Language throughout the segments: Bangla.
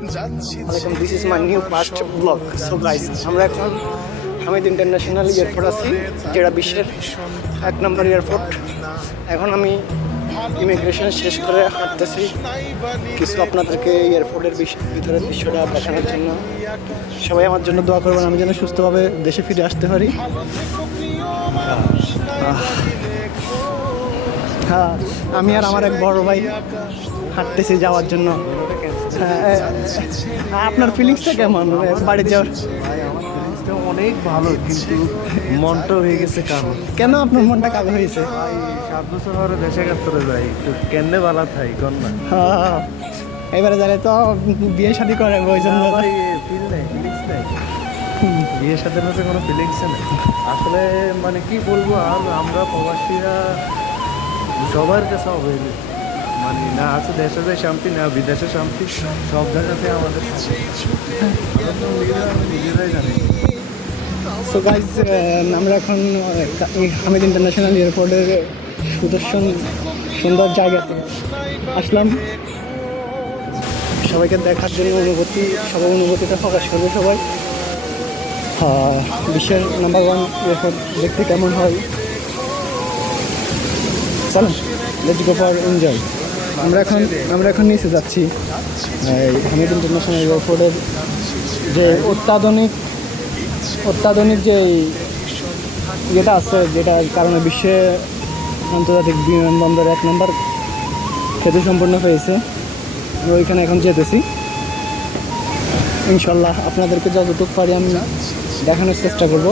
Welcome, this is my new first blog. So guys, আমরা এখন হামিদ ইন্টারন্যাশনাল এয়ারপোর্ট আছি, যেটা বিশ্বের 1 নম্বর এয়ারপোর্ট। এখন আমি ইমিগ্রেশন শেষ করে হাঁটতেছি কিছু আপনাদেরকে এয়ারপোর্টের ভিতরের দৃশ্যটা দেখানোর জন্য। সবাই আমার জন্য দোয়া করবেন, আমি যেন সুস্থভাবে দেশে ফিরে আসতে পারি। হ্যাঁ, আমি আর আমার এক বড় ভাই হাঁটতেছি যাওয়ার জন্য। আপনার ফিলিংসটা কেমন বাড়ি যাওয়ার? অনেক ভালো, কিন্তু মনটা হয়ে গেছে কালো। কেন আপনার মনটা কালো হয়েছে? 7 বছর পরে দেশে কাতরে যাই, তো কেন্নে বালা থাই কর না। এবারে জানে তো বিয়ে শাদী করে ওই জন্য ফিল নেই, ফিলিংস নেই, বিয়ের সাথে মাঝে কোনো ফিলিংস নেই আসলে। মানে কি বলবো, আর আমরা প্রবাসীরা সবার কাছে অবহেলিত। মানে না আছে দেশে যায় শান্তি, না বিদেশে শান্তি, সব জায়গাতে আমাদের নিজেরাই জানি। সো গাইজ, আমরা এখন হামিদ ইন্টারন্যাশনাল এয়ারপোর্টের সুদর্শন সুন্দর জায়গাতে আসলাম সবাইকে দেখার জন্য। সবার অনুভূতিটা প্রকাশ করবে সবাই। বিশ্বের নাম্বার 1 এয়ারপোর্ট দেখতে কেমন হয়, চলুন লেটস গো ফর এনজয়। আমরা এখন নিচে যাচ্ছি হামিদ ইন্টারন্যাশনাল এয়ারপোর্টের যে অত্যাধুনিক যে ইয়েটা আছে, যেটার কারণে বিশ্বে আন্তর্জাতিক বিমানবন্দর 1 নম্বর খ্যাতি সম্পন্ন হয়েছে। আমি ওইখানে এখন যেতেছি। ইনশাল্লাহ আপনাদেরকে যতটুকু পারি আমি দেখানোর চেষ্টা করব।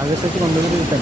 আগে থেকে বন্ধ করে দিতে